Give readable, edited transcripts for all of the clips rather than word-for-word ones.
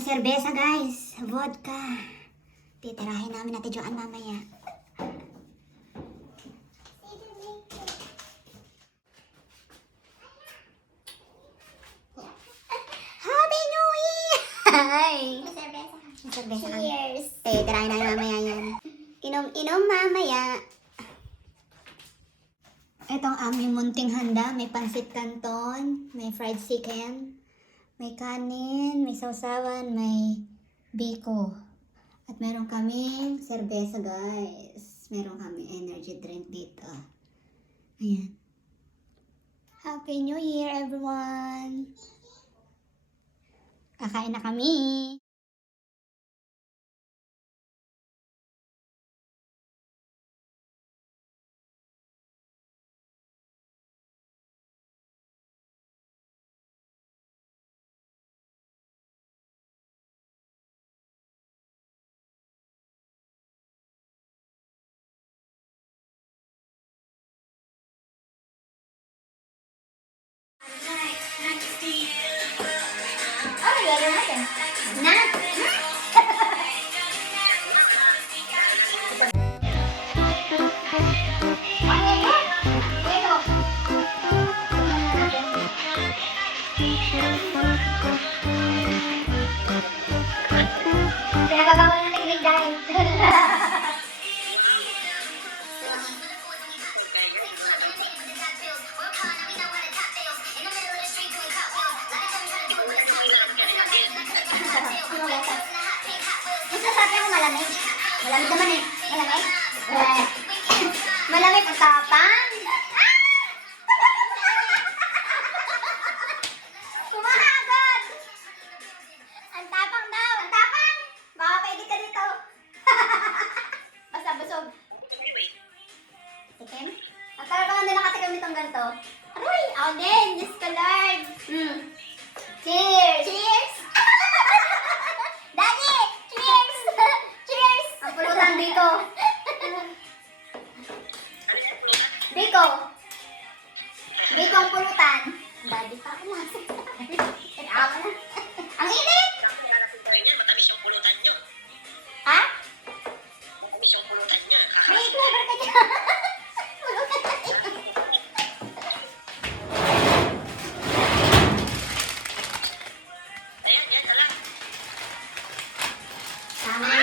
daming serbesa guys. Vodka. Titirahin namin natin Joanne mamaya. Happy New Year! Hi! May serbesa. May serbesa kami. Cheers! Titirahin namin mamaya yan. Inom-inom mamaya. Ito ang aming munting handa. May pansit canton, may fried chicken, may kanin, may sausawan, may biko. At meron kaming serbesa guys. Meron kami energy drink dito. Ayan. Happy New Year everyone! Kakain na kami! Ano gagawin natin? Na! Pinagagawa ng technique dahil. Masasabi ako malamig. Malamig naman eh. Malamig? Malamig ang tapang. Kumahagod! Ang tapang daw. Ang tapang! Baka pwede ka dito. Basta busog. Tikim? Ang tagal pa nga na nakatikim nitong ganito. Aroy! Ako din! Diyos ko Lord! Cheers! Cheers! Daddy! Cheers! Cheers! Ang pulutan dito. Biko! Biko ang pulutan. Daddy pa ako masik. Ako na. Ang init! Ha? May flavor ka dyan. Pulutan na yun. Tama.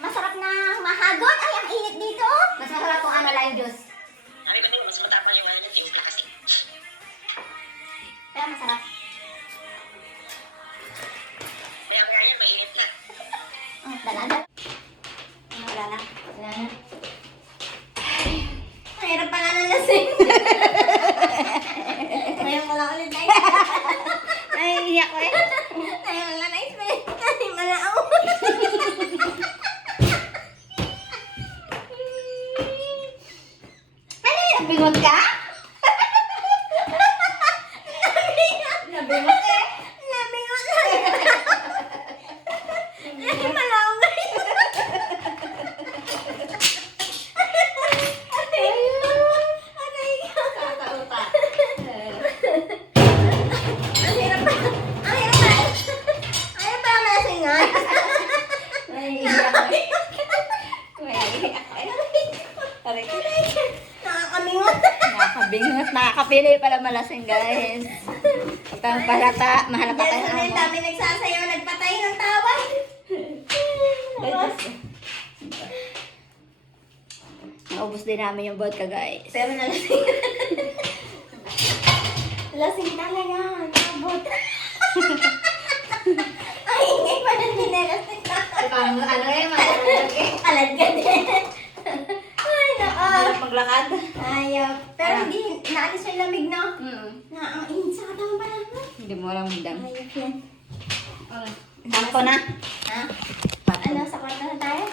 Masarap na mahagod. Ay, ang init dito. Mas masarap kung ano lime juice. Pero masarap. Dala na. Wala na. Wala na. Mahirap pa nga ng lasing. Ngayon mo lang ulit, guys. Naiiyak ko eh. Ngayon lang, nice ba? Kasi malaaw. Ano yun? Nabingot ka? Nabingot eh. Nabingot lang. Kasi malaaw guys. Nakakabingot, nakakapili pala malasing guys. Ito ang pahalata, mahalata tayo Diyan ng ang dami nagsasayaw, nagpatay ng tawa. Naubos din namin yung vodka guys. Pero nalasing. Lasing talaga. Nabot. Ay, hindi pa na nilalasing na. Ano yung Alad ka din. Ay, naka. maglakad? Ayaw. Pero hindi, naalis yung lamig na. Na, ang init sa katawan pa naman. Hindi mo alam yung dam. Ayaw yan. Tampo na. Ha? Ano, sa kwarto na tayo?